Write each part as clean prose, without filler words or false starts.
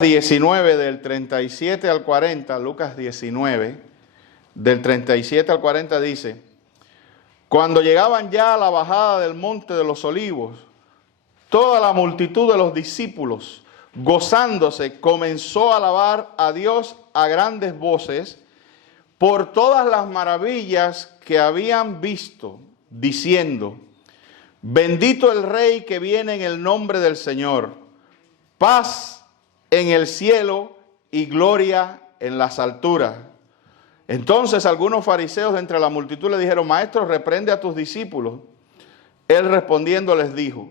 19 del 37 al 40, Lucas 19, del 37 al 40 dice: cuando llegaban ya a la bajada del monte de los olivos, toda la multitud de los discípulos, gozándose, comenzó a alabar a Dios a grandes voces por todas las maravillas que habían visto, diciendo: bendito el Rey que viene en el nombre del Señor, paz en el cielo y gloria en las alturas. Entonces algunos fariseos de entre la multitud le dijeron: Maestro, reprende a tus discípulos. Él respondiendo les dijo: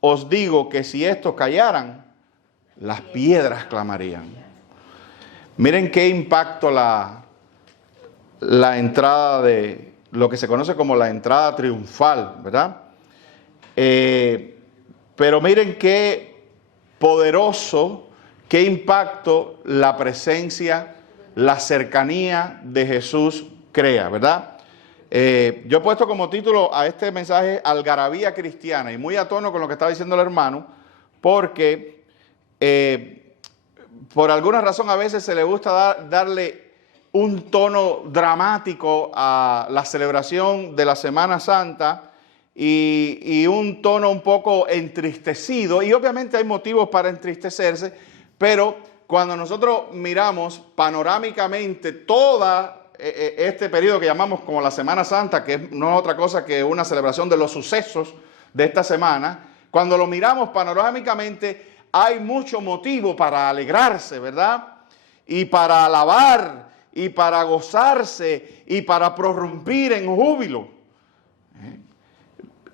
os digo que si estos callaran, las piedras clamarían. Miren qué impacto la entrada de lo que se conoce como la entrada triunfal, ¿verdad? Pero miren qué poderoso, qué impacto la presencia, la cercanía de Jesús crea, ¿verdad? Yo he puesto como título a este mensaje Algarabía Cristiana, y muy a tono con lo que estaba diciendo el hermano, porque por alguna razón a veces se le gusta darle un tono dramático a la celebración de la Semana Santa y un tono un poco entristecido, y obviamente hay motivos para entristecerse, pero cuando nosotros miramos panorámicamente todo este periodo que llamamos como la Semana Santa, que no es otra cosa que una celebración de los sucesos de esta semana, cuando lo miramos panorámicamente hay mucho motivo para alegrarse, ¿verdad? Y para alabar, y para gozarse, y para prorrumpir en júbilo.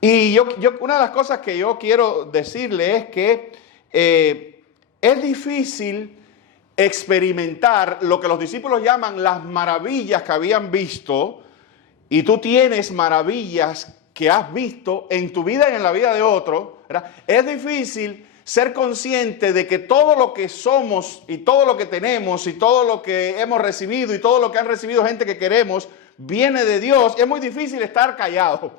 Y una de las cosas que yo quiero decirle es que es difícil experimentar lo que los discípulos llaman las maravillas que habían visto, y tú tienes maravillas que has visto en tu vida y en la vida de otro, ¿verdad? Es difícil ser consciente de que todo lo que somos y todo lo que tenemos y todo lo que hemos recibido y todo lo que han recibido gente que queremos viene de Dios. Es muy difícil estar callado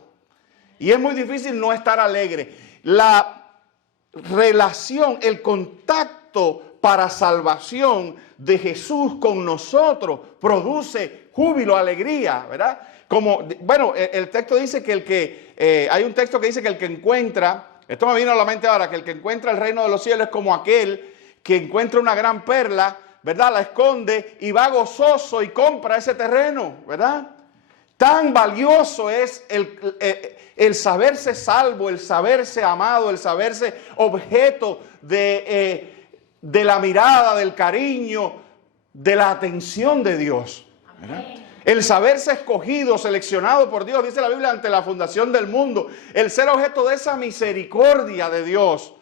y es muy difícil no estar alegre. La relación, el contacto para salvación de Jesús con nosotros produce júbilo, alegría, ¿verdad? Como, bueno, el texto dice que hay un texto que dice que el que encuentra, esto me vino a la mente ahora, que el que encuentra el reino de los cielos es como aquel que encuentra una gran perla, ¿verdad? La esconde y va gozoso y compra ese terreno, ¿verdad? Tan valioso es el saberse salvo, el saberse amado, el saberse objeto de la mirada, del cariño, de la atención de Dios, ¿verdad? El saberse escogido, seleccionado por Dios, dice la Biblia, ante la fundación del mundo. El ser objeto de esa misericordia de Dios.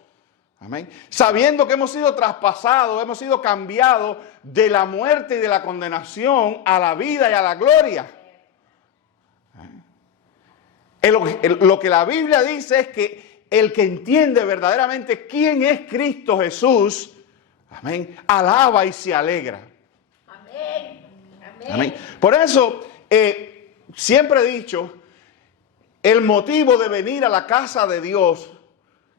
Amén. Sabiendo que hemos sido traspasados, hemos sido cambiados de la muerte y de la condenación a la vida y a la gloria. Lo que la Biblia dice es que el que entiende verdaderamente quién es Cristo Jesús, amén, alaba y se alegra. Amén. Amén. Amén. Por eso, siempre he dicho, el motivo de venir a la casa de Dios,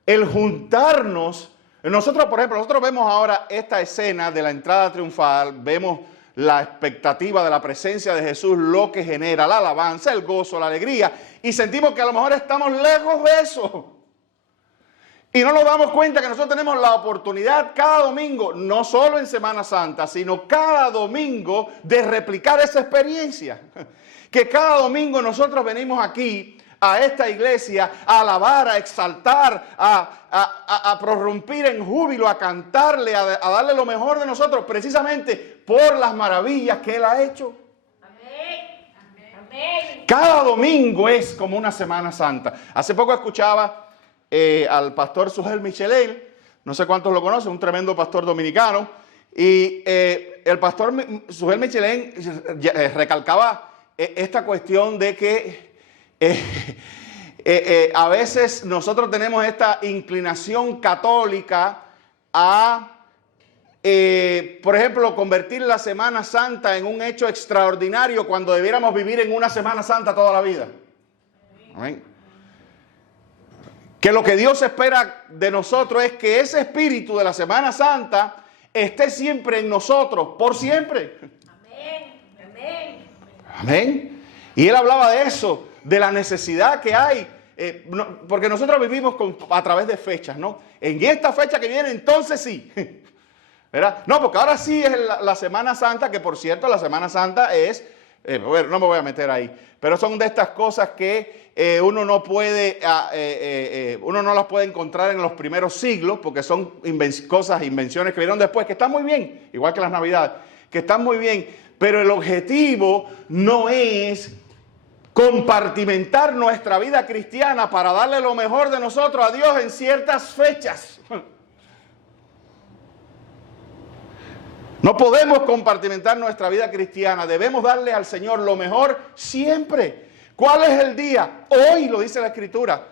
el juntarnos, nosotros, por ejemplo, nosotros vemos ahora esta escena de la entrada triunfal, vemos la expectativa de la presencia de Jesús, lo que genera la alabanza, el gozo, la alegría, y sentimos que a lo mejor estamos lejos de eso. Y no nos damos cuenta que nosotros tenemos la oportunidad cada domingo, no solo en Semana Santa, sino cada domingo de replicar esa experiencia. Que cada domingo nosotros venimos aquí a esta iglesia a alabar, a exaltar, a prorrumpir en júbilo, a cantarle, a darle lo mejor de nosotros, precisamente por las maravillas que Él ha hecho. Amén. Amén. Cada domingo es como una Semana Santa. Hace poco escuchaba al pastor Sujel Michelén, no sé cuántos lo conocen, un tremendo pastor dominicano, y el pastor Sujel Michelén recalcaba esta cuestión de que a veces nosotros tenemos esta inclinación católica a, por ejemplo, convertir la Semana Santa en un hecho extraordinario cuando debiéramos vivir en una Semana Santa toda la vida. Amén. Que lo que Dios espera de nosotros es que ese espíritu de la Semana Santa esté siempre en nosotros, por siempre. Amén. Amén. Amén. Y él hablaba de eso, de la necesidad que hay, porque nosotros vivimos a través de fechas, ¿no? En esta fecha que viene, entonces sí. ¿Verdad? No, porque ahora sí es la Semana Santa, que por cierto, la Semana Santa es, bueno, no me voy a meter ahí, pero son de estas cosas que uno no puede, uno no las puede encontrar en los primeros siglos, porque son invenciones que vinieron después, que están muy bien, igual que las Navidades, que están muy bien, pero el objetivo no es compartimentar nuestra vida cristiana para darle lo mejor de nosotros a Dios en ciertas fechas. No podemos compartimentar nuestra vida cristiana, debemos darle al Señor lo mejor siempre. ¿Cuál es el día? Hoy, lo dice la Escritura.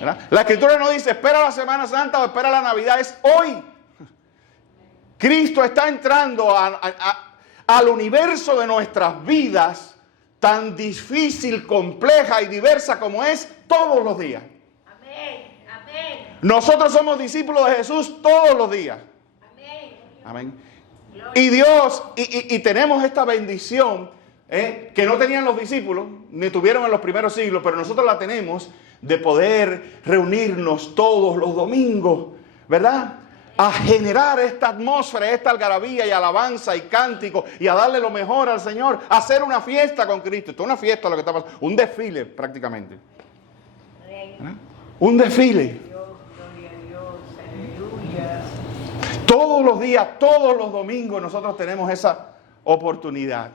¿Verdad? La Escritura no dice espera la Semana Santa o espera la Navidad, es hoy. Cristo está entrando al universo de nuestras vidas, tan difícil, compleja y diversa como es, todos los días. Amén. Amén. Nosotros somos discípulos de Jesús todos los días. Amén. Y Dios, y tenemos esta bendición que no tenían los discípulos, ni tuvieron en los primeros siglos, pero nosotros la tenemos de poder reunirnos todos los domingos, ¿verdad? A generar esta atmósfera, esta algarabía y alabanza y cántico y a darle lo mejor al Señor, a hacer una fiesta con Cristo. Esto es una fiesta lo que está pasando, un desfile prácticamente. ¿Verdad? Un desfile. Todos los días, todos los domingos nosotros tenemos esa oportunidad.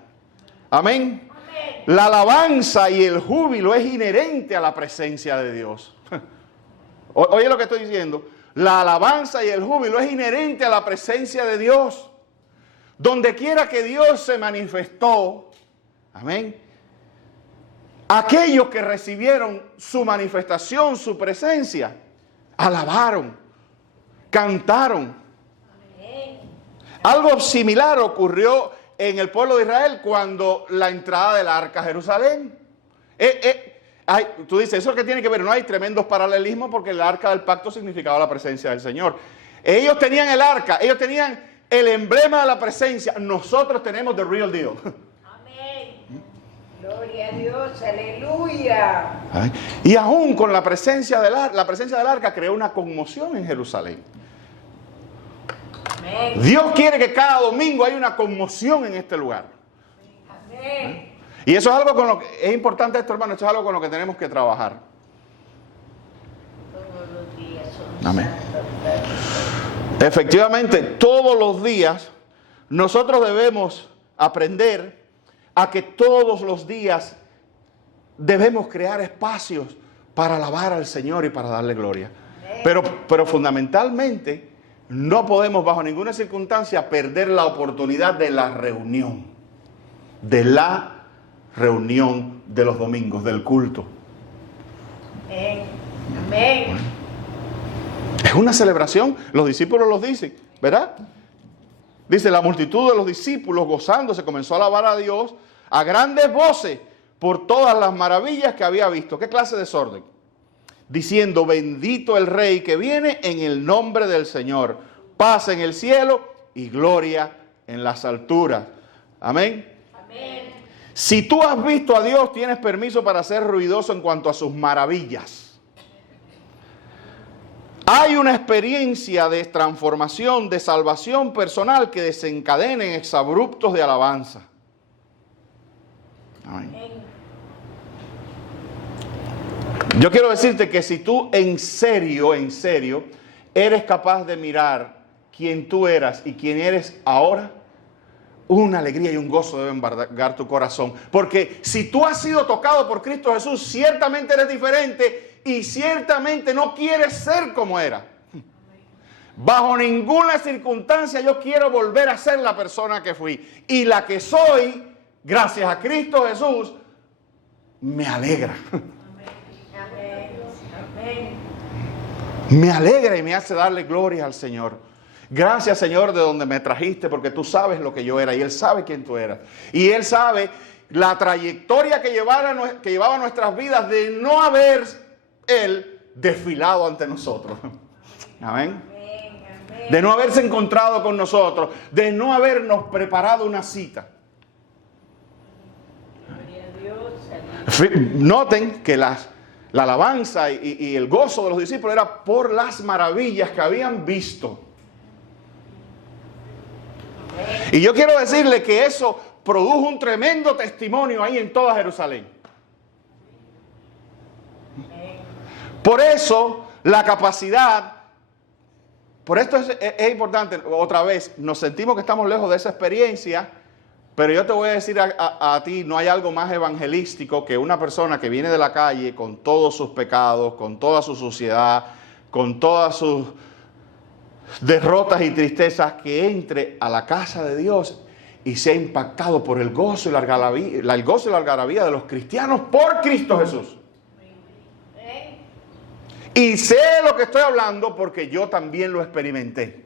Amén. Amén. La alabanza y el júbilo es inherente a la presencia de Dios. Oye lo que estoy diciendo. La alabanza y el júbilo es inherente a la presencia de Dios. Donde quiera que Dios se manifestó, amén, aquellos que recibieron su manifestación, su presencia, alabaron, cantaron. Amén. Algo similar ocurrió en el pueblo de Israel cuando la entrada del arca a Jerusalén. Tú dices, ¿eso qué tiene que ver? No hay tremendos paralelismos porque el arca del pacto significaba la presencia del Señor. Ellos tenían el arca, ellos tenían el emblema de la presencia. Nosotros tenemos the real deal. Amén. Gloria a Dios, aleluya. Y aún con la presencia del arca creó una conmoción en Jerusalén. Amén. Dios quiere que cada domingo haya una conmoción en este lugar. Amén. Y eso es algo con lo que es importante esto, hermano, esto es algo con lo que tenemos que trabajar. Todos los días son amén. Efectivamente, todos los días nosotros debemos aprender a que todos los días debemos crear espacios para alabar al Señor y para darle gloria. Pero fundamentalmente no podemos bajo ninguna circunstancia perder la oportunidad de la reunión. De la reunión de los domingos, del culto. Amén. Amén. Es una celebración, los discípulos los dicen, ¿verdad? Dice, la multitud de los discípulos gozándose comenzó a alabar a Dios a grandes voces por todas las maravillas que había visto. ¿Qué clase de desorden? Diciendo, bendito el Rey que viene en el nombre del Señor. Paz en el cielo y gloria en las alturas. Amén. Amén. Si tú has visto a Dios, tienes permiso para ser ruidoso en cuanto a sus maravillas. Hay una experiencia de transformación, de salvación personal que desencadena en exabruptos de alabanza. Amén. Yo quiero decirte que si tú en serio, eres capaz de mirar quién tú eras y quién eres ahora, una alegría y un gozo deben embargar tu corazón. Porque si tú has sido tocado por Cristo Jesús, ciertamente eres diferente y ciertamente no quieres ser como era. Bajo ninguna circunstancia yo quiero volver a ser la persona que fui. Y la que soy, gracias a Cristo Jesús, me alegra. Me alegra y me hace darle gloria al Señor. Gracias, Señor, de donde me trajiste, porque tú sabes lo que yo era y Él sabe quién tú eras. Y Él sabe la trayectoria que llevaba nuestras vidas de no haber Él desfilado ante nosotros. Amén. de no haberse encontrado con nosotros, de no habernos preparado una cita. Gloria a Dios, aleluya. Noten que la alabanza y el gozo de los discípulos era por las maravillas que habían visto. Y yo quiero decirle que eso produjo un tremendo testimonio ahí en toda Jerusalén. Por eso la capacidad, por esto es importante, otra vez, nos sentimos que estamos lejos de esa experiencia, pero yo te voy a decir a ti, no hay algo más evangelístico que una persona que viene de la calle con todos sus pecados, con toda su suciedad, con todas sus derrotas y tristezas, que entre a la casa de Dios y sea impactado por el gozo y la algarabía de los cristianos por Cristo Jesús. Y sé lo que estoy hablando porque yo también lo experimenté.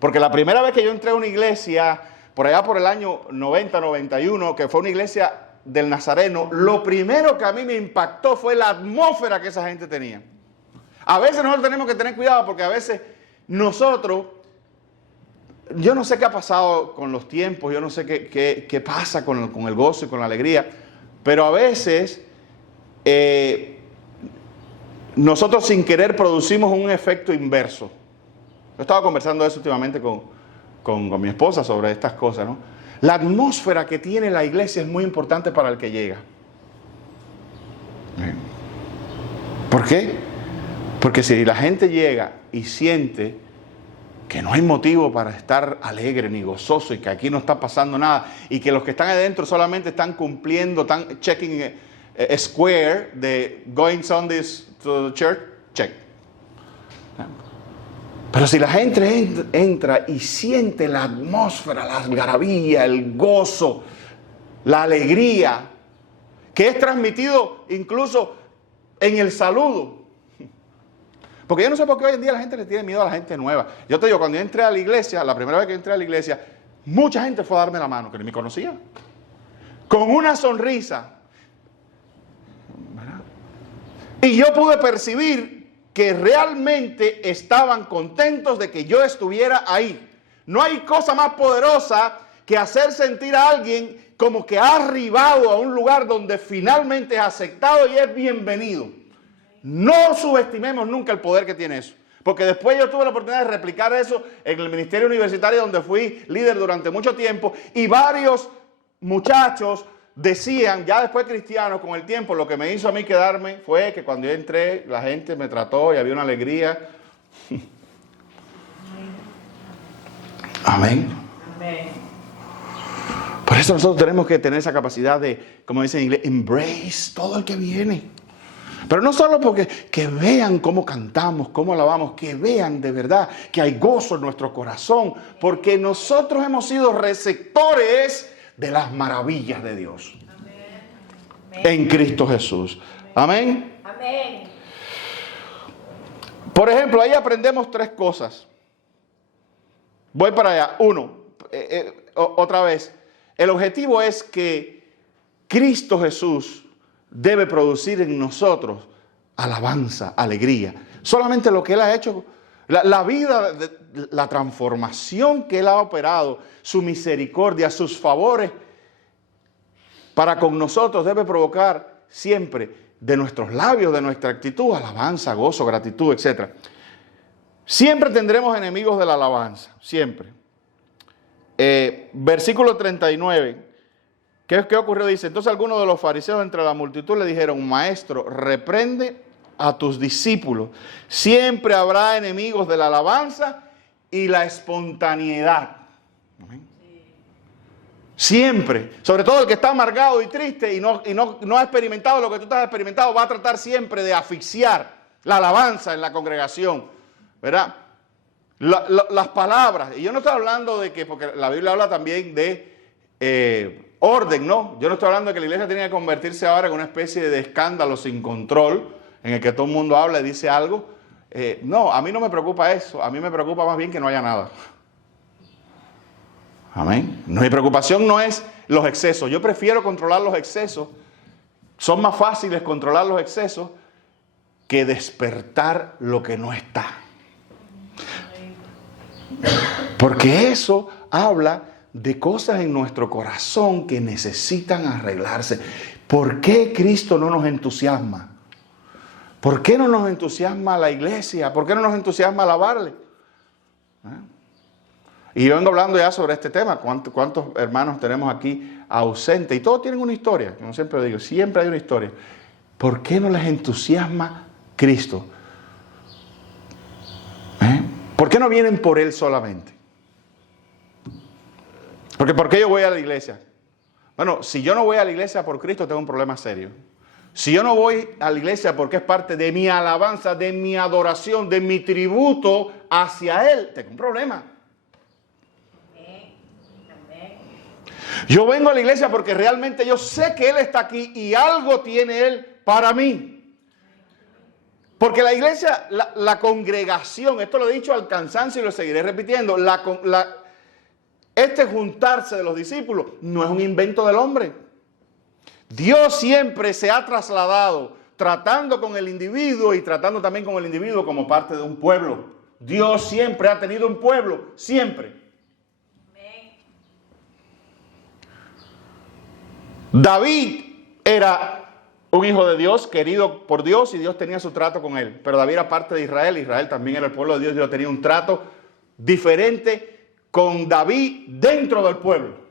Porque la primera vez que yo entré a una iglesia, por allá por el año 90, 91, que fue una iglesia del Nazareno, lo primero que a mí me impactó fue la atmósfera que esa gente tenía. A veces nosotros tenemos que tener cuidado porque a veces nosotros, yo no sé qué ha pasado con los tiempos, yo no sé qué pasa con el gozo y con la alegría, pero a veces nosotros sin querer producimos un efecto inverso. Yo estaba conversando de eso últimamente con mi esposa sobre estas cosas, ¿no? La atmósfera que tiene la iglesia es muy importante para el que llega. ¿Por qué? Porque si la gente llega y siente que no hay motivo para estar alegre ni gozoso y que aquí no está pasando nada y que los que están adentro solamente están cumpliendo, están checking a square de going Sundays to the church, check. Pero si la gente entra y siente la atmósfera, la algarabía, el gozo, la alegría, que es transmitido incluso en el saludo. Porque yo no sé por qué hoy en día la gente le tiene miedo a la gente nueva. Yo te digo, cuando yo entré a la iglesia, la primera vez que entré a la iglesia, mucha gente fue a darme la mano, que ni me conocía. Con una sonrisa. ¿Verdad? Y yo pude percibir que realmente estaban contentos de que yo estuviera ahí. No hay cosa más poderosa que hacer sentir a alguien como que ha arribado a un lugar donde finalmente es aceptado y es bienvenido. No subestimemos nunca el poder que tiene eso. Porque después yo tuve la oportunidad de replicar eso en el ministerio universitario donde fui líder durante mucho tiempo y varios muchachos decían, ya después cristianos, con el tiempo, lo que me hizo a mí quedarme fue que cuando yo entré, la gente me trató y había una alegría. Amén. Amén. Por eso nosotros tenemos que tener esa capacidad de, como dicen en inglés, embrace todo el que viene. Pero no solo porque que vean cómo cantamos, cómo alabamos, que vean de verdad que hay gozo en nuestro corazón, porque nosotros hemos sido receptores de las maravillas de Dios. Amén. En Cristo Jesús. Amén. Amén. Por ejemplo, ahí aprendemos tres cosas. Voy para allá. Uno, otra vez. El objetivo es que Cristo Jesús debe producir en nosotros alabanza, alegría. Solamente lo que Él ha hecho, la vida, la transformación que Él ha operado, su misericordia, sus favores para con nosotros debe provocar siempre de nuestros labios, de nuestra actitud, alabanza, gozo, gratitud, etc. Siempre tendremos enemigos de la alabanza, siempre. Versículo 39. ¿Qué ocurrió? Dice, entonces algunos de los fariseos entre la multitud le dijeron, maestro, reprende a tus discípulos. Siempre habrá enemigos de la alabanza y la espontaneidad. ¿Amén? Siempre. Sobre todo el que está amargado y triste y no ha experimentado lo que tú has experimentado, va a tratar siempre de asfixiar la alabanza en la congregación. ¿Verdad? Las palabras. Y yo no estoy hablando de que, porque la Biblia habla también de orden, ¿no? Yo no estoy hablando de que la iglesia tiene que convertirse ahora en una especie de escándalo sin control, en el que todo el mundo habla y dice algo. No, a mí no me preocupa eso. A mí me preocupa más bien que no haya nada. Amén. Mi preocupación no es los excesos. Yo prefiero controlar los excesos. Son más fáciles controlar los excesos que despertar lo que no está. Porque eso habla de cosas en nuestro corazón que necesitan arreglarse. ¿Por qué Cristo no nos entusiasma? ¿Por qué no nos entusiasma la iglesia? ¿Por qué no nos entusiasma alabarle? Y yo vengo hablando ya sobre este tema. ¿Cuántos hermanos tenemos aquí ausentes? Y todos tienen una historia, como siempre digo, siempre hay una historia. ¿Por qué no les entusiasma Cristo? ¿Por qué no vienen por Él solamente? Porque ¿por qué yo voy a la iglesia? Bueno, si yo no voy a la iglesia por Cristo, tengo un problema serio. Si yo no voy a la iglesia porque es parte de mi alabanza, de mi adoración, de mi tributo hacia Él, tengo un problema. Yo vengo a la iglesia porque realmente yo sé que Él está aquí y algo tiene Él para mí. Porque la iglesia, la congregación, esto lo he dicho al cansancio y lo seguiré repitiendo, este juntarse de los discípulos no es un invento del hombre. Dios siempre se ha trasladado tratando con el individuo y tratando también con el individuo como parte de un pueblo. Dios siempre ha tenido un pueblo, siempre. David era un hijo de Dios, querido por Dios, y Dios tenía su trato con él. Pero David era parte de Israel, Israel también era el pueblo de Dios, Dios tenía un trato diferente con David dentro del pueblo.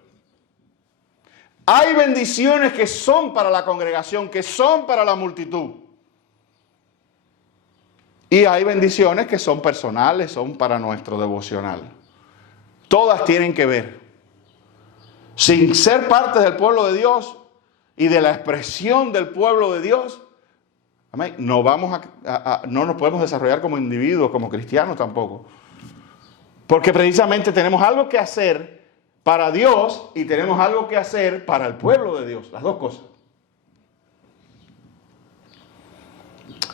Hay bendiciones que son para la congregación, que son para la multitud. Y hay bendiciones que son personales, son para nuestro devocional. Todas tienen que ver. Sin ser parte del pueblo de Dios y de la expresión del pueblo de Dios, amén, no nos podemos desarrollar como individuos, como cristianos tampoco. Porque precisamente tenemos algo que hacer para Dios y tenemos algo que hacer para el pueblo de Dios. Las dos cosas.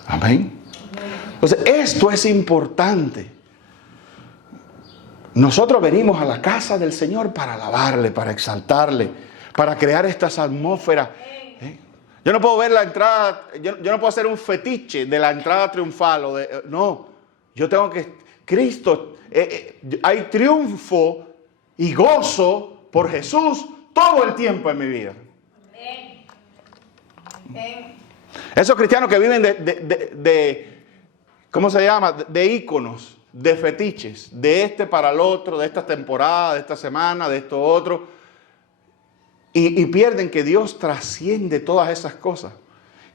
Amén. Entonces, esto es importante. Nosotros venimos a la casa del Señor para alabarle, para exaltarle, para crear estas atmósferas. Yo no puedo ver la entrada, yo no puedo hacer un fetiche de la entrada triunfal. No, yo tengo que... Cristo, hay triunfo y gozo por Jesús todo el tiempo en mi vida. Esos cristianos que viven de ¿cómo se llama? De íconos, de fetiches, de este para el otro, de esta temporada, de esta semana, de esto otro, y pierden que Dios trasciende todas esas cosas,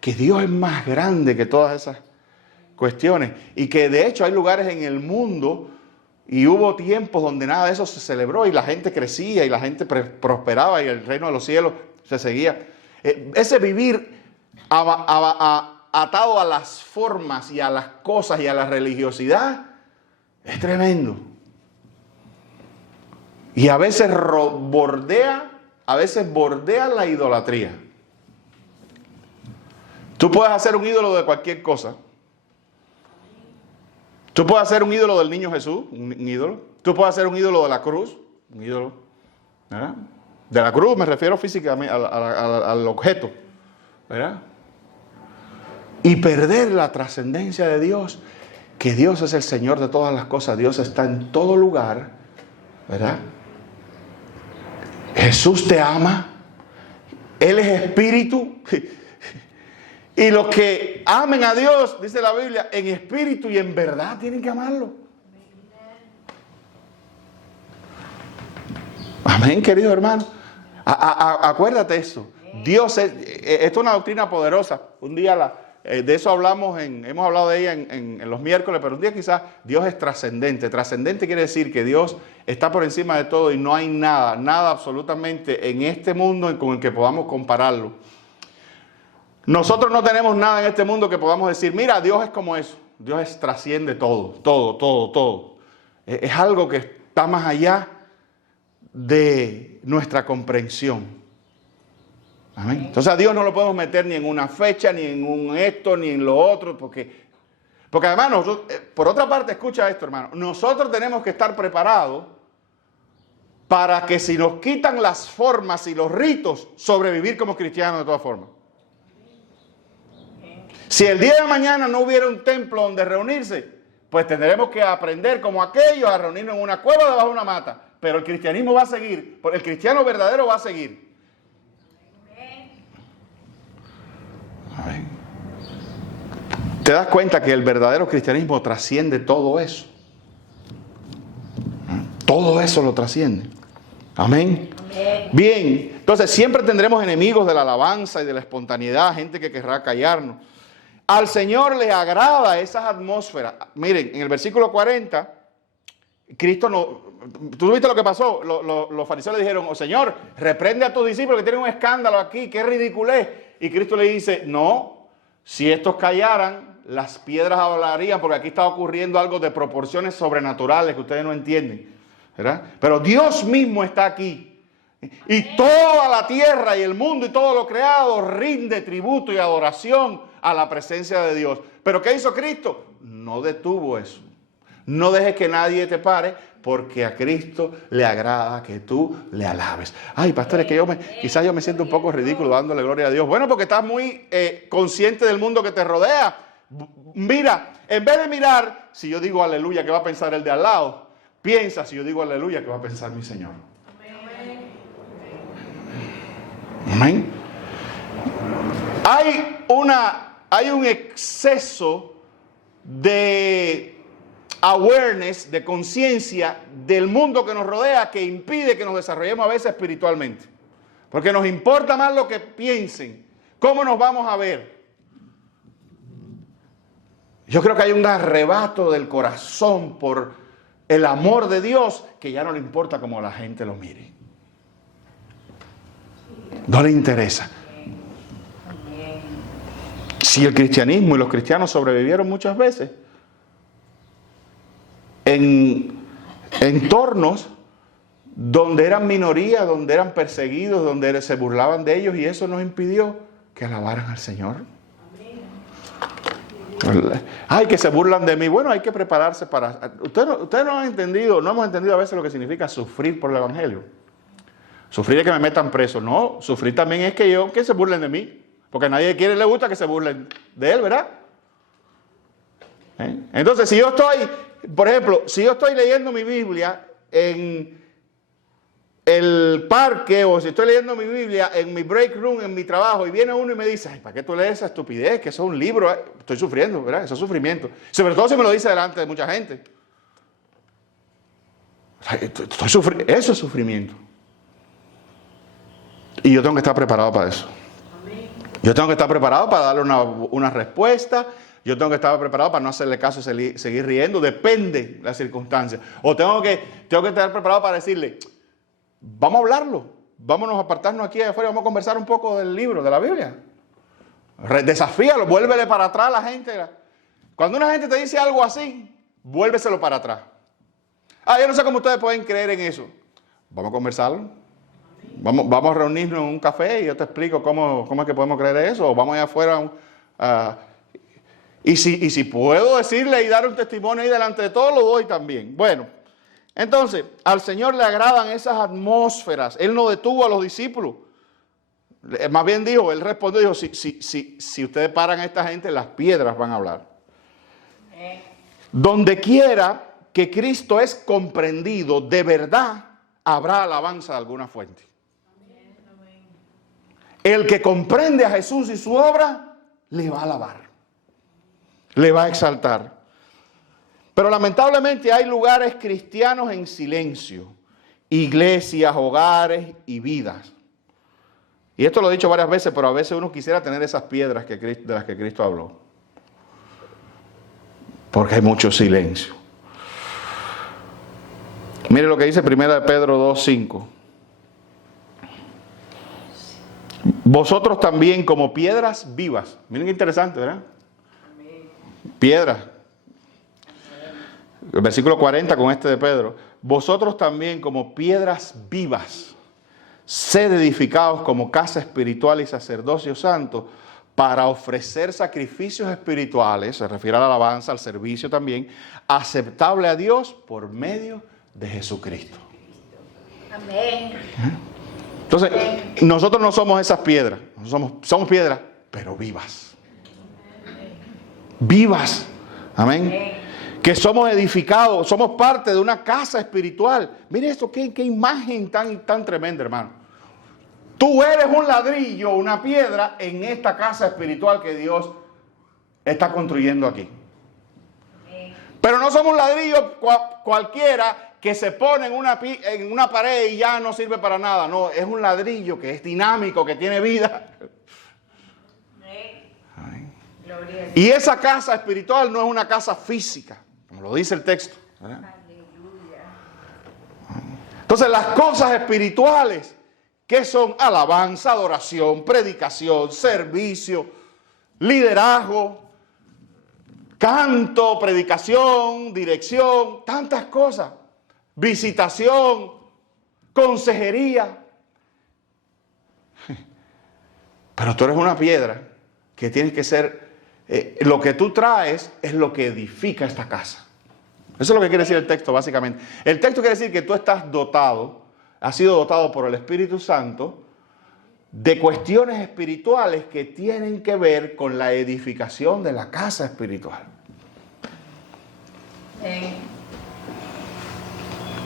que Dios es más grande que todas esas cuestiones, y que de hecho hay lugares en el mundo y hubo tiempos donde nada de eso se celebró y la gente crecía y la gente prosperaba y el reino de los cielos se seguía. Ese vivir atado a las formas y a las cosas y a la religiosidad es tremendo. Y a veces bordea la idolatría. Tú puedes hacer un ídolo de cualquier cosa. Tú puedes hacer un ídolo del niño Jesús, un ídolo. Tú puedes hacer un ídolo de la cruz, un ídolo. ¿Verdad? De la cruz me refiero físicamente al objeto. ¿Verdad? Y perder la trascendencia de Dios, que Dios es el Señor de todas las cosas. Dios está en todo lugar. ¿Verdad? Jesús te ama. Él es espíritu. Y los que amen a Dios, dice la Biblia, en espíritu y en verdad tienen que amarlo. Amén, querido hermano. Acuérdate eso. Dios esto es una doctrina poderosa. Un día de eso hemos hablado de ella en los miércoles, pero un día quizás Dios es trascendente. Trascendente quiere decir que Dios está por encima de todo y no hay nada absolutamente en este mundo con el que podamos compararlo. Nosotros no tenemos nada en este mundo que podamos decir, mira, Dios es como eso. Dios trasciende todo. Es algo que está más allá de nuestra comprensión. Amén. Entonces a Dios no lo podemos meter ni en una fecha, ni en un esto, ni en lo otro, porque además nosotros, por otra parte, escucha esto, hermano, nosotros tenemos que estar preparados para que si nos quitan las formas y los ritos, sobrevivir como cristianos de todas formas. Si el día de mañana no hubiera un templo donde reunirse, pues tendremos que aprender como aquellos a reunirnos en una cueva debajo de una mata. Pero el cristianismo va a seguir, el cristiano verdadero va a seguir. Amén. ¿Te das cuenta que el verdadero cristianismo trasciende todo eso? Todo eso lo trasciende. Amén. Bien, entonces siempre tendremos enemigos de la alabanza y de la espontaneidad, gente que querrá callarnos. Al Señor le agrada esas atmósferas. Miren, en el versículo 40, Cristo no... ¿Tú viste lo que pasó? Los fariseos le dijeron, oh Señor, reprende a tus discípulos que tienen un escándalo aquí, qué ridiculez. Y Cristo le dice, no, si estos callaran, las piedras hablarían, porque aquí está ocurriendo algo de proporciones sobrenaturales que ustedes no entienden, ¿verdad? Pero Dios mismo está aquí. Y toda la tierra y el mundo y todo lo creado rinde tributo y adoración a la presencia de Dios. ¿Pero qué hizo Cristo? No detuvo eso. No dejes que nadie te pare, porque a Cristo le agrada que tú le alabes. Ay, pastor, es que quizás yo me siento un poco ridículo dándole gloria a Dios. Bueno, porque estás muy consciente del mundo que te rodea. Mira, en vez de mirar, si yo digo aleluya, ¿qué va a pensar el de al lado? Piensa, si yo digo aleluya, ¿qué va a pensar mi Señor? Amén. Hay un exceso de awareness, de conciencia del mundo que nos rodea, que impide que nos desarrollemos a veces espiritualmente. Porque nos importa más lo que piensen, cómo nos vamos a ver. Yo creo que hay un arrebato del corazón por el amor de Dios, que ya no le importa cómo la gente lo mire. No le interesa. Si el cristianismo y los cristianos sobrevivieron muchas veces en entornos donde eran minorías, donde eran perseguidos, donde se burlaban de ellos, y eso nos impidió que alabaran al Señor. Ay, que se burlan de mí. Bueno, hay que prepararse para... Ustedes no han entendido, no hemos entendido a veces lo que significa sufrir por el Evangelio. Sufrir es que me metan preso. No, sufrir también es que se burlen de mí. Porque a nadie le gusta que se burlen de él, ¿verdad? Entonces, si yo estoy, por ejemplo, si yo estoy leyendo mi Biblia en el parque, o si estoy leyendo mi Biblia en mi break room, en mi trabajo, y viene uno y me dice, ay, ¿para qué tú lees esa estupidez? Que eso es un libro. Estoy sufriendo, ¿verdad? Eso es sufrimiento. Sobre todo si me lo dice delante de mucha gente. Eso es sufrimiento. Y yo tengo que estar preparado para eso. Yo tengo que estar preparado para darle una respuesta. Yo tengo que estar preparado para no hacerle caso y seguir riendo. Depende de las circunstancias. O tengo que estar preparado para decirle, vamos a hablarlo. Vámonos a apartarnos aquí afuera. Vamos a conversar un poco del libro, de la Biblia. Desafíalo, vuélvele para atrás a la gente. Cuando una gente te dice algo así, vuélveselo para atrás. Yo no sé cómo ustedes pueden creer en eso. Vamos a conversarlo. Vamos a reunirnos en un café y yo te explico cómo es que podemos creer eso. O vamos allá afuera. Y si puedo decirle y dar un testimonio ahí delante de todos, lo doy también. Bueno, entonces, al Señor le agradan esas atmósferas. Él no detuvo a los discípulos. Más bien dijo, Él respondió, dijo, si ustedes paran a esta gente, las piedras van a hablar. Donde quiera que Cristo es comprendido, de verdad, habrá alabanza de alguna fuente. El que comprende a Jesús y su obra, le va a alabar. Le va a exaltar. Pero lamentablemente hay lugares cristianos en silencio. Iglesias, hogares y vidas. Y esto lo he dicho varias veces, pero a veces uno quisiera tener esas piedras de las que Cristo habló. Porque hay mucho silencio. Mire lo que dice 1 Pedro 2:5. Vosotros también como piedras vivas. Miren qué interesante, ¿verdad? Piedras. El versículo 40 con este de Pedro. Vosotros también como piedras vivas, sed edificados como casa espiritual y sacerdocio santo, para ofrecer sacrificios espirituales, se refiere a la alabanza, al servicio también, aceptable a Dios por medio de Jesucristo. Amén. Entonces, nosotros no somos esas piedras, somos piedras, pero vivas. Vivas. Amén. que somos edificados, somos parte de una casa espiritual. Mire esto, qué imagen tan tremenda, hermano. Tú eres un ladrillo, una piedra en esta casa espiritual que Dios está construyendo aquí. Pero no somos un ladrillo cualquiera que se pone en una pared y ya no sirve para nada. No, es un ladrillo que es dinámico, que tiene vida. Y esa casa espiritual no es una casa física, como lo dice el texto, ¿verdad? Entonces las cosas espirituales, que son alabanza, adoración, predicación, servicio, liderazgo, canto, predicación, dirección, tantas cosas, visitación, consejería. Pero tú eres una piedra que tienes que ser, lo que tú traes es lo que edifica esta casa. Eso es lo que quiere decir el texto, básicamente. El texto quiere decir que tú estás dotado, has sido dotado por el Espíritu Santo de cuestiones espirituales que tienen que ver con la edificación de la casa espiritual.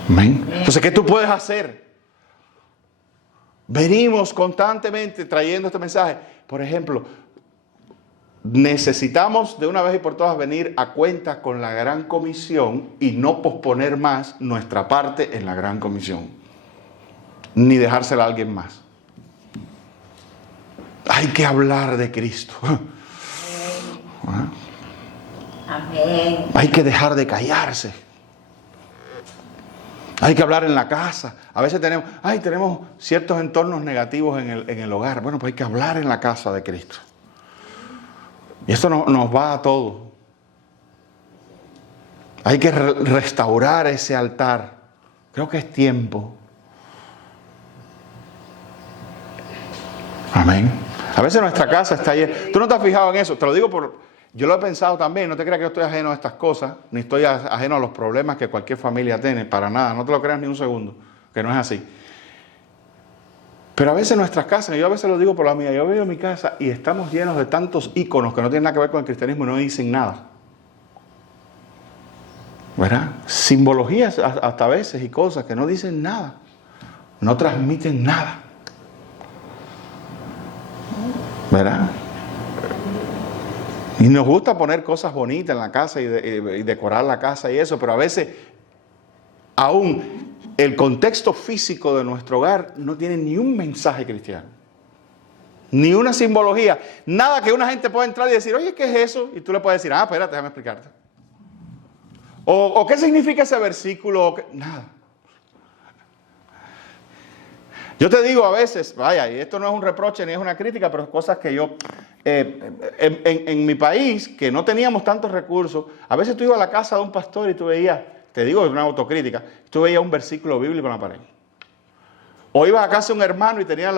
Amén. Entonces, ¿qué tú puedes hacer? Venimos constantemente trayendo este mensaje. Por ejemplo, necesitamos de una vez y por todas venir a cuenta con la gran comisión y no posponer más nuestra parte en la gran comisión, ni dejársela a alguien más. Hay que hablar de Cristo. Amén. Hay que dejar de callarse. Hay que hablar en la casa. A veces tenemos ciertos entornos negativos en el hogar. Bueno, pues hay que hablar en la casa de Cristo. Y esto nos va a todo. Hay que restaurar ese altar. Creo que es tiempo. Amén. A veces nuestra casa está llena. Tú no te has fijado en eso. Te lo digo yo lo he pensado también. No te creas que yo estoy ajeno a estas cosas. Ni estoy ajeno a los problemas que cualquier familia tiene. Para nada. No te lo creas ni un segundo. Que no es así. Pero a veces nuestras casas, yo a veces lo digo por la mía, yo veo mi casa y estamos llenos de tantos íconos que no tienen nada que ver con el cristianismo y no dicen nada. ¿Verdad? Simbologías hasta a veces y cosas que no dicen nada. No transmiten nada. ¿Verdad? Y nos gusta poner cosas bonitas en la casa y decorar la casa y eso, pero a veces aún el contexto físico de nuestro hogar no tiene ni un mensaje cristiano. Ni una simbología. Nada que una gente pueda entrar y decir, oye, ¿qué es eso? Y tú le puedes decir, espérate, déjame explicarte. O ¿qué significa ese versículo? Nada. Yo te digo a veces, vaya, y esto no es un reproche ni es una crítica, pero cosas que yo, en mi país, que no teníamos tantos recursos, a veces tú ibas a la casa de un pastor y tú veías, te digo, es una autocrítica, tú veías un versículo bíblico en la pared. O ibas a casa de un hermano y tenía,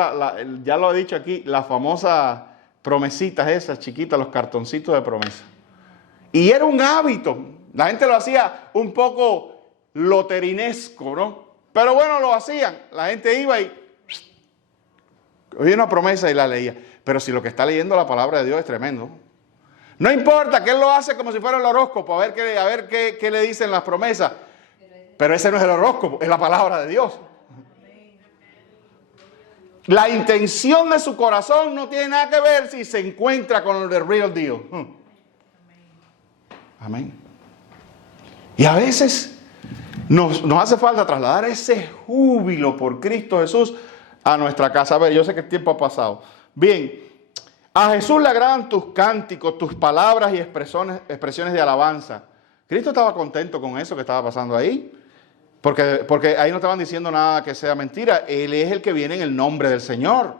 ya lo he dicho aquí, las famosas promesitas esas chiquitas, los cartoncitos de promesa. Y era un hábito. La gente lo hacía un poco loterinesco, ¿no? Pero bueno, lo hacían. La gente iba y oía una promesa y la leía. Pero si lo que está leyendo la palabra de Dios es tremendo. No importa que él lo hace como si fuera el horóscopo, a ver qué le dicen las promesas. Pero ese no es el horóscopo, es la palabra de Dios. La intención de su corazón no tiene nada que ver si se encuentra con el real deal. Amén. Y a veces nos hace falta trasladar ese júbilo por Cristo Jesús a nuestra casa. A ver, yo sé que el tiempo ha pasado. Bien, a Jesús le agradan tus cánticos, tus palabras y expresiones de alabanza. Cristo estaba contento con eso que estaba pasando ahí. Porque ahí no estaban diciendo nada que sea mentira. Él es el que viene en el nombre del Señor.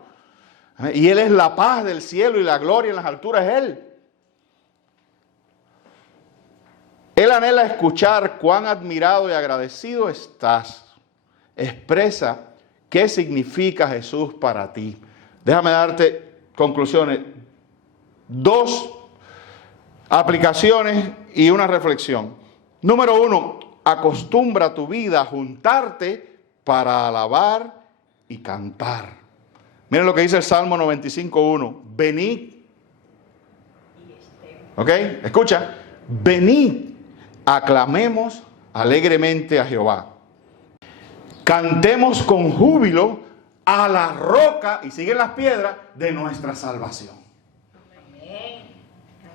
Y Él es la paz del cielo y la gloria en las alturas es Él. Él anhela escuchar cuán admirado y agradecido estás. Expresa qué significa Jesús para ti. Déjame darte conclusiones. 2 aplicaciones y una reflexión. Número 1. Acostumbra tu vida a juntarte para alabar y cantar. Miren lo que dice el Salmo 95:1. Venid. ¿Ok? Escucha. Venid aclamemos alegremente a Jehová. Cantemos con júbilo a la roca, y siguen las piedras, de nuestra salvación. Amén.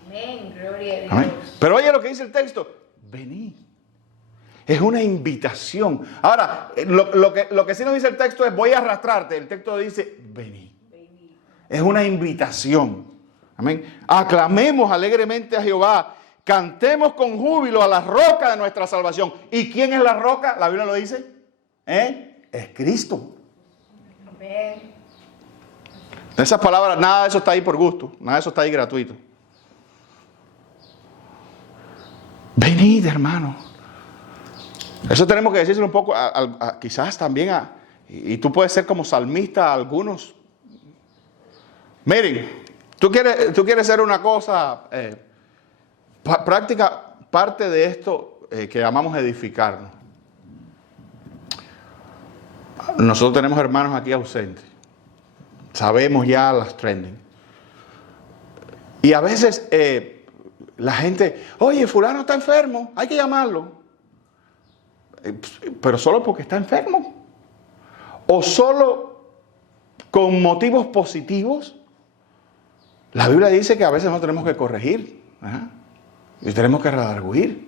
Amén. Gloria a Dios. Amén. Pero oye lo que dice el texto. Venid. Es una invitación. Ahora, lo que sí nos dice el texto es voy a arrastrarte. El texto dice venid. Es una invitación. Amén. Aclamemos alegremente a Jehová. Cantemos con júbilo a la roca de nuestra salvación. ¿Y quién es la roca? La Biblia lo dice. Es Cristo. Amén. Esas palabras, nada de eso está ahí por gusto. Nada de eso está ahí gratuito. Venid, hermano. Eso tenemos que decírselo un poco, quizás también y tú puedes ser como salmista a algunos. Miren, tú quieres hacer una cosa, práctica parte de esto que llamamos edificarnos. Nosotros tenemos hermanos aquí ausentes. Sabemos ya las trending. Y a veces la gente, oye, fulano está enfermo, hay que llamarlo. Pero solo porque está enfermo. O solo con motivos positivos. La Biblia dice que a veces no tenemos que corregir. Y tenemos que redarguir.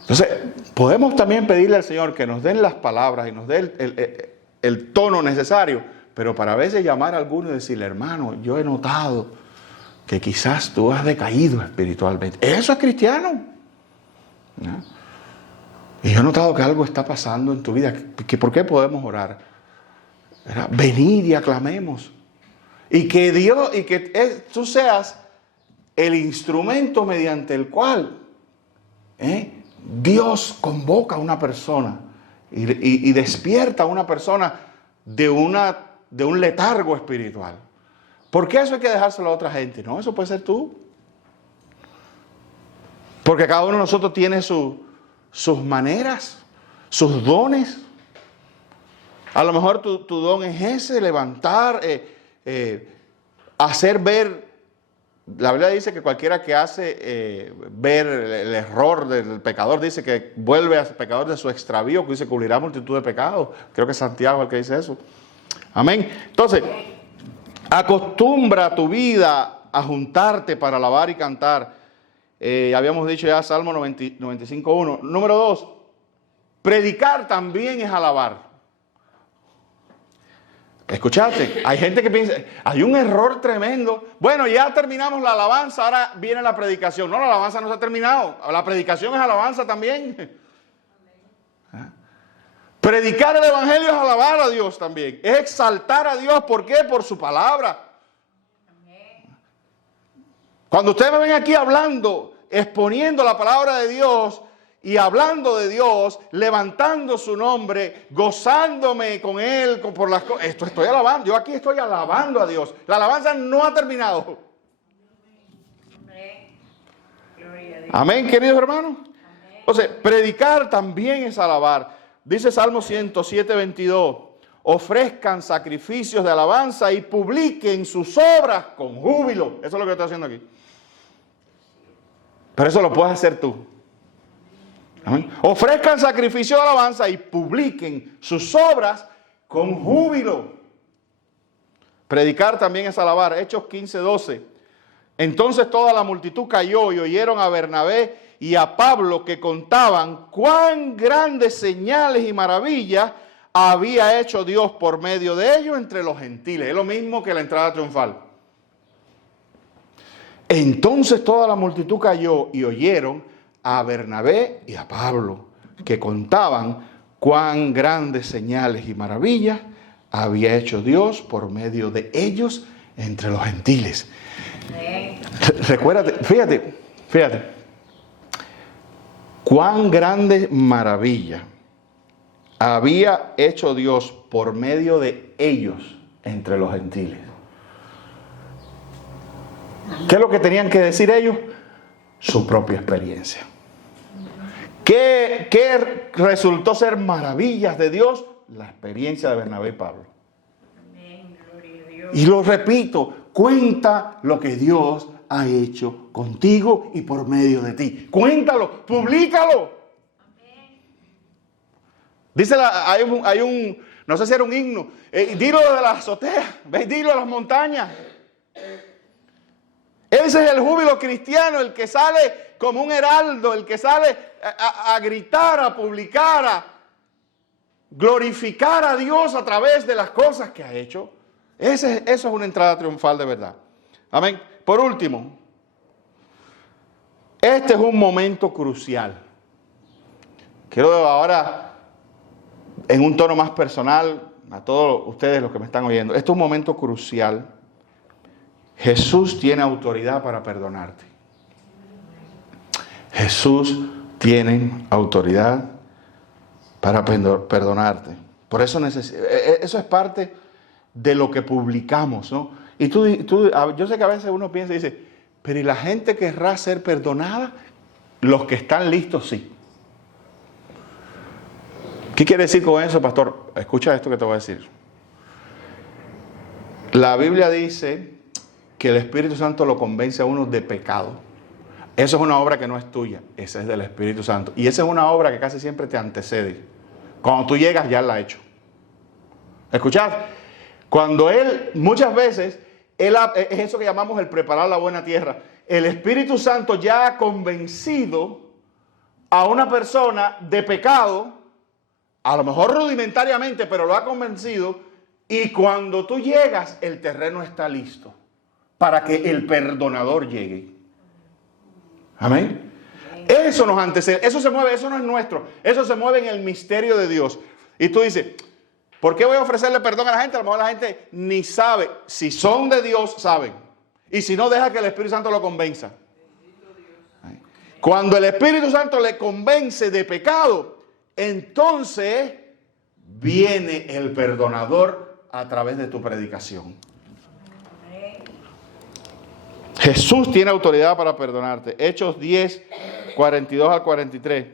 Entonces, podemos también pedirle al Señor que nos den las palabras y nos dé el tono necesario. Pero para a veces llamar a alguno y decirle, hermano, yo he notado que quizás tú has decaído espiritualmente. Eso es cristiano. Y yo he notado que algo está pasando en tu vida. ¿Por qué podemos orar? Venid y aclamemos. Y que Dios, tú seas el instrumento mediante el cual Dios convoca a una persona y despierta a una persona de un letargo espiritual. ¿Por qué eso hay que dejárselo a otra gente? No, eso puede ser tú. Porque cada uno de nosotros tiene sus maneras, sus dones. A lo mejor tu don es ese, levantar, hacer ver. La Biblia dice que cualquiera que hace ver el error del pecador, dice que vuelve al pecador de su extravío, que dice que cubrirá multitud de pecados. Creo que Santiago es el que dice eso. Amén. Entonces, acostumbra tu vida a juntarte para alabar y cantar. Habíamos dicho ya Salmo 95.1. Número 2, predicar también es alabar. Escuchate, hay gente que piensa, hay un error tremendo. Bueno, ya terminamos la alabanza, ahora viene la predicación. No, la alabanza no se ha terminado. La predicación es alabanza también. Predicar el evangelio es alabar a Dios también. Es exaltar a Dios. ¿Por qué? Por su palabra. Cuando ustedes me ven aquí hablando, exponiendo la palabra de Dios y hablando de Dios, levantando su nombre, gozándome con Él, por las cosas, esto estoy alabando. Yo aquí estoy alabando a Dios. La alabanza no ha terminado. Amén. Gloria a Dios. Amén, queridos hermanos. Entonces, predicar también es alabar. Dice Salmo 107:22. Ofrezcan sacrificios de alabanza y publiquen sus obras con júbilo. Eso es lo que yo estoy haciendo aquí. Pero eso lo puedes hacer tú. Amén. Ofrezcan sacrificio de alabanza y publiquen sus obras con júbilo. Predicar también es alabar. Hechos 15:12. Entonces toda la multitud cayó y oyeron a Bernabé y a Pablo que contaban cuán grandes señales y maravillas había hecho Dios por medio de ellos entre los gentiles. Es lo mismo que la entrada triunfal. Entonces toda la multitud cayó y oyeron a Bernabé y a Pablo, que contaban cuán grandes señales y maravillas había hecho Dios por medio de ellos entre los gentiles. Recuérdate, fíjate, cuán grande maravilla había hecho Dios por medio de ellos entre los gentiles. ¿Qué es lo que tenían que decir ellos? Su propia experiencia. ¿Qué resultó ser maravillas de Dios? La experiencia de Bernabé y Pablo. Amén. Gloria a Dios. Y lo repito, cuenta lo que Dios ha hecho contigo y por medio de ti. Cuéntalo, públicalo. Dice, no sé si era un himno, dilo de la azotea, dilo de las montañas. Ese es el júbilo cristiano, el que sale como un heraldo, el que sale a gritar, a publicar, a glorificar a Dios a través de las cosas que ha hecho. Eso es una entrada triunfal de verdad. Amén. Por último, este es un momento crucial. Quiero ahora, en un tono más personal, a todos ustedes los que me están oyendo, este es un momento crucial. Jesús tiene autoridad para perdonarte. Jesús tiene autoridad para perdonarte. Por eso eso es parte de lo que publicamos, ¿no? Y yo sé que a veces uno piensa y dice, pero ¿y la gente querrá ser perdonada? Los que están listos, sí. ¿Qué quiere decir con eso, pastor? Escucha esto que te voy a decir. La Biblia dice que el Espíritu Santo lo convence a uno de pecado. Eso es una obra que no es tuya, esa es del Espíritu Santo. Y esa es una obra que casi siempre te antecede. Cuando tú llegas, ya la ha hecho. ¿Escuchad? Cuando muchas veces, es eso que llamamos el preparar la buena tierra. El Espíritu Santo ya ha convencido a una persona de pecado, a lo mejor rudimentariamente, pero lo ha convencido, y cuando tú llegas, el terreno está listo para que el perdonador llegue. Amén. Eso nos antecede, eso se mueve, eso no es nuestro, eso se mueve en el misterio de Dios. Y tú dices, ¿por qué voy a ofrecerle perdón a la gente? A lo mejor la gente ni sabe. Si son de Dios, saben. Y si no, deja que el Espíritu Santo lo convenza. Cuando el Espíritu Santo le convence de pecado, entonces viene el perdonador a través de tu predicación. Jesús tiene autoridad para perdonarte. Hechos 10, 42 al 43.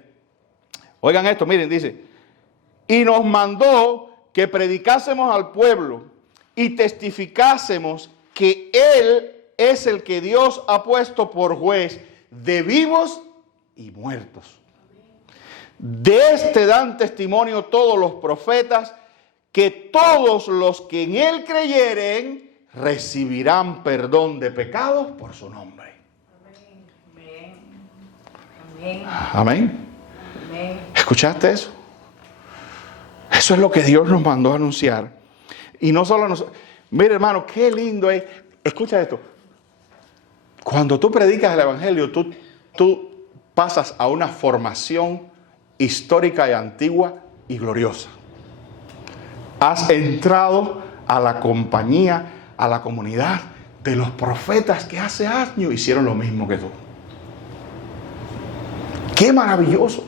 Oigan esto, miren, dice, y nos mandó que predicásemos al pueblo y testificásemos que Él es el que Dios ha puesto por juez de vivos y muertos. De este dan testimonio todos los profetas, que todos los que en Él creyeren recibirán perdón de pecados por su nombre. Amén. Amén. Amén. Amén. ¿Escuchaste eso? Eso es lo que Dios nos mandó a anunciar. Y no solo nosotros. Mire, hermano, qué lindo es. Escucha esto. Cuando tú predicas el Evangelio, tú pasas a una formación histórica y antigua y gloriosa. Has entrado a la compañía, a la comunidad de los profetas que hace años hicieron lo mismo que tú. ¡Qué maravilloso!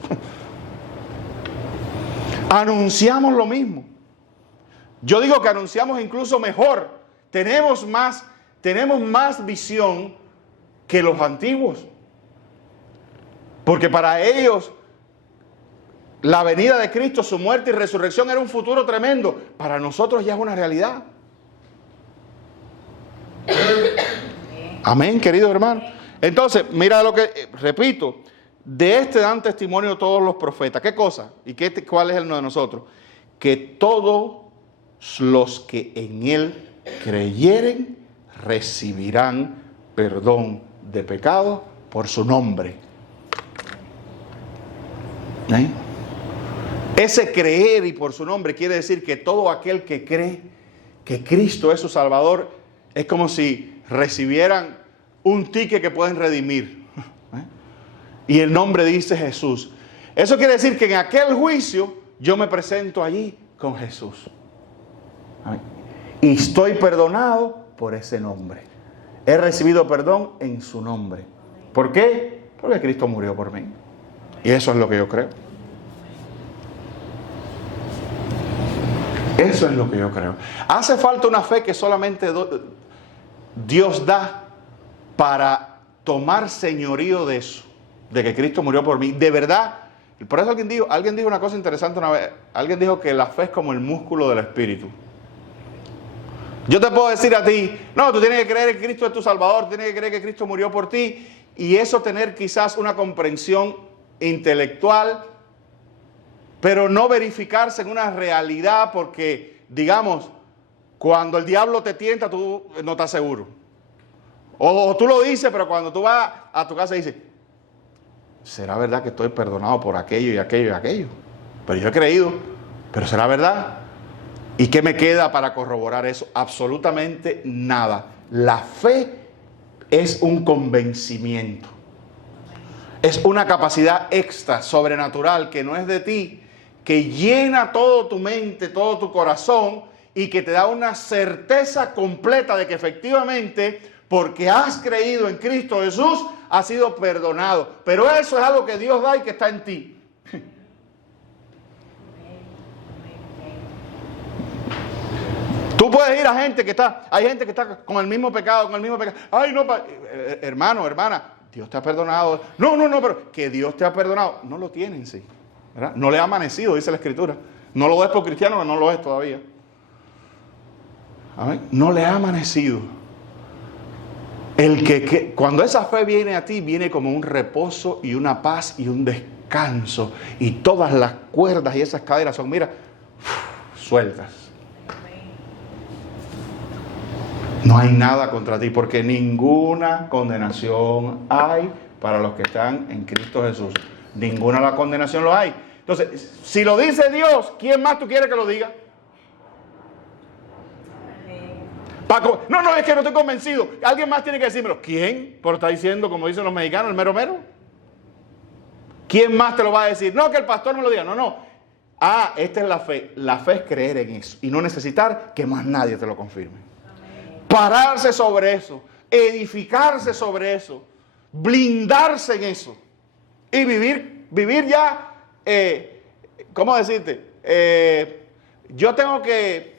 Anunciamos lo mismo. Yo digo que anunciamos incluso mejor. Tenemos más visión que los antiguos. Porque para ellos la venida de Cristo, su muerte y resurrección era un futuro tremendo. Para nosotros ya es una realidad. Amén, querido hermano. Entonces, mira lo que, repito, de este dan testimonio todos los profetas. ¿Qué cosa? ¿Y cuál es el de nosotros? Que todos los que en Él creyeren recibirán perdón de pecado por su nombre. ¿Eh? Ese creer y por su nombre quiere decir que todo aquel que cree que Cristo es su Salvador es como si recibieran un ticket que pueden redimir. Y el nombre dice Jesús. Eso quiere decir que en aquel juicio yo me presento allí con Jesús. Amén. Y estoy perdonado por ese nombre. He recibido perdón en su nombre. ¿Por qué? Porque Cristo murió por mí. Y eso es lo que yo creo. Eso es lo que yo creo. Hace falta una fe que solamente Dios da para tomar señorío de eso, de que Cristo murió por mí. De verdad, por eso alguien dijo una cosa interesante una vez. Alguien dijo que la fe es como el músculo del espíritu. Yo te puedo decir a ti, no, tú tienes que creer que Cristo es tu Salvador, tienes que creer que Cristo murió por ti, y eso tener quizás una comprensión intelectual, pero no verificarse en una realidad, porque, digamos, cuando el diablo te tienta, tú no estás seguro. O tú lo dices, pero cuando tú vas a tu casa dices, ¿será verdad que estoy perdonado por aquello y aquello y aquello? Pero yo he creído, pero ¿será verdad? ¿Y qué me queda para corroborar eso? Absolutamente nada. La fe es un convencimiento. Es una capacidad extra, sobrenatural, que no es de ti, que llena todo tu mente, todo tu corazón, y que te da una certeza completa de que efectivamente, porque has creído en Cristo Jesús, has sido perdonado. Pero eso es algo que Dios da y que está en ti. Tú puedes ir a gente que está, hay gente que está con el mismo pecado, Ay, no, hermano, hermana, Dios te ha perdonado. No, pero que Dios te ha perdonado. No lo tienen, sí. ¿Verdad? No le ha amanecido, dice la Escritura. No lo es por cristiano, que no lo es todavía. Amén. No le ha amanecido. Cuando esa fe viene a ti, viene como un reposo y una paz y un descanso. Y todas las cuerdas y esas caderas son, mira, sueltas. No hay nada contra ti, porque ninguna condenación hay para los que están en Cristo Jesús. Ninguna la condenación lo hay. Entonces, si lo dice Dios, ¿quién más tú quieres que lo diga? Paco, no, es que no estoy convencido. Alguien más tiene que decírmelo. ¿Quién? Pero está diciendo, como dicen los mexicanos, el mero mero. ¿Quién más te lo va a decir? No, que el pastor me lo diga. No. Ah, esta es la fe. La fe es creer en eso y no necesitar que más nadie te lo confirme. Pararse sobre eso, edificarse sobre eso, blindarse en eso y vivir ya, ¿cómo decirte? Yo tengo que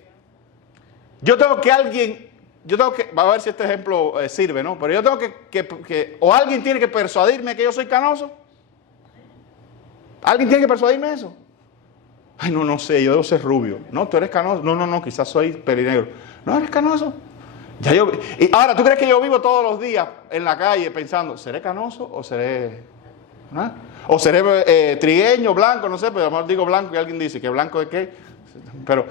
a ver si este ejemplo sirve, ¿no? Pero yo tengo o alguien tiene que persuadirme que yo soy canoso. ¿Alguien tiene que persuadirme eso? Ay, no sé, yo debo ser rubio. No, tú eres canoso. No, quizás soy pelinegro. No, eres canoso. Y ahora, ¿tú crees que yo vivo todos los días en la calle pensando, ¿seré canoso o seré... ¿no? O seré trigueño, blanco, no sé, pero a lo mejor digo blanco y alguien dice que blanco es qué? Pero,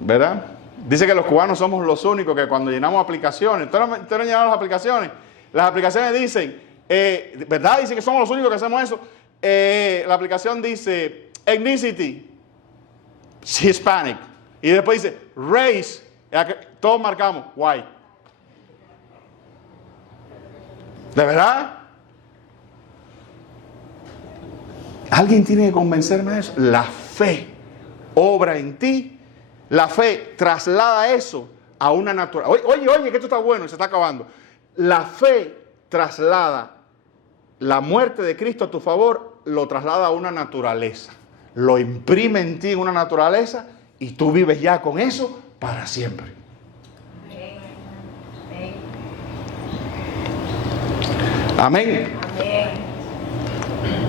¿verdad? Dice que los cubanos somos los únicos que cuando llenamos aplicaciones, ¿ustedes no han llenado las aplicaciones? Las aplicaciones dicen, ¿verdad? Dice que somos los únicos que hacemos eso. La aplicación dice, ethnicity, Hispanic. Y después dice, race, todos marcamos, white. ¿De verdad? Alguien tiene que convencerme de eso. La fe obra en ti. La fe traslada eso a una naturaleza. Oye, que esto está bueno y se está acabando. La fe traslada la muerte de Cristo a tu favor, lo traslada a una naturaleza. Lo imprime en ti una naturaleza y tú vives ya con eso para siempre. Amén. Amén.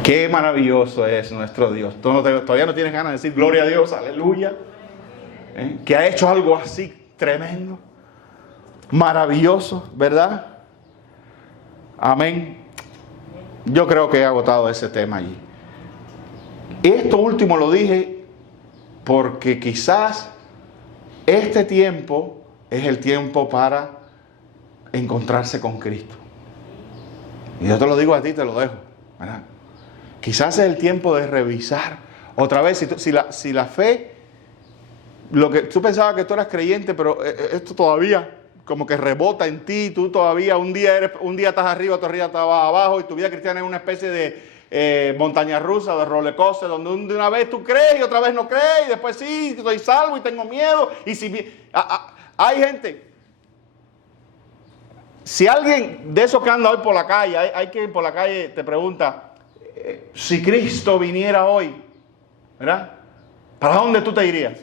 Qué maravilloso es nuestro Dios. Todavía no tienes ganas de decir gloria a Dios, aleluya. Que ha hecho algo así tremendo, maravilloso, ¿verdad? Amén. Yo creo que he agotado ese tema allí. Esto último lo dije porque quizás este tiempo es el tiempo para encontrarse con Cristo. Y yo te lo digo a ti, te lo dejo, ¿verdad? Quizás es el tiempo de revisar otra vez si la fe, lo que tú pensabas que tú eras creyente, pero esto todavía como que rebota en ti. Tú todavía un día estás arriba, otro día estás abajo, y tu vida cristiana es una especie de montaña rusa, de roller coaster, donde de una vez tú crees y otra vez no crees, y después sí, estoy salvo y tengo miedo. Y hay gente. Si alguien de esos que anda hoy por la calle, hay quien por la calle te pregunta, si Cristo viniera hoy, ¿verdad? ¿Para dónde tú te irías?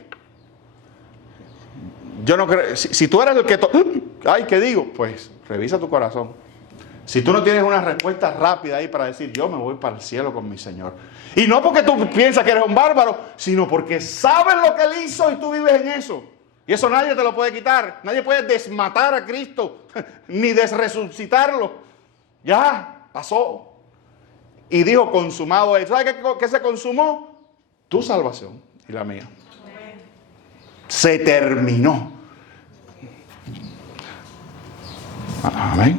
Yo no creo. Si tú eres el que... ¿qué digo? Pues revisa tu corazón. Si tú no tienes una respuesta rápida ahí para decir, yo me voy para el cielo con mi Señor. Y no porque tú piensas que eres un bárbaro, sino porque sabes lo que Él hizo y tú vives en eso. Y eso nadie te lo puede quitar. Nadie puede desmatar a Cristo, ni desresucitarlo. Ya, pasó. Y dijo, consumado es. ¿Sabes qué se consumó? Tu salvación y la mía. Se terminó. Amén.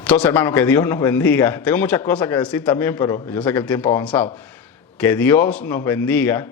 Entonces, hermano, que Dios nos bendiga. Tengo muchas cosas que decir también, pero yo sé que el tiempo ha avanzado. Que Dios nos bendiga.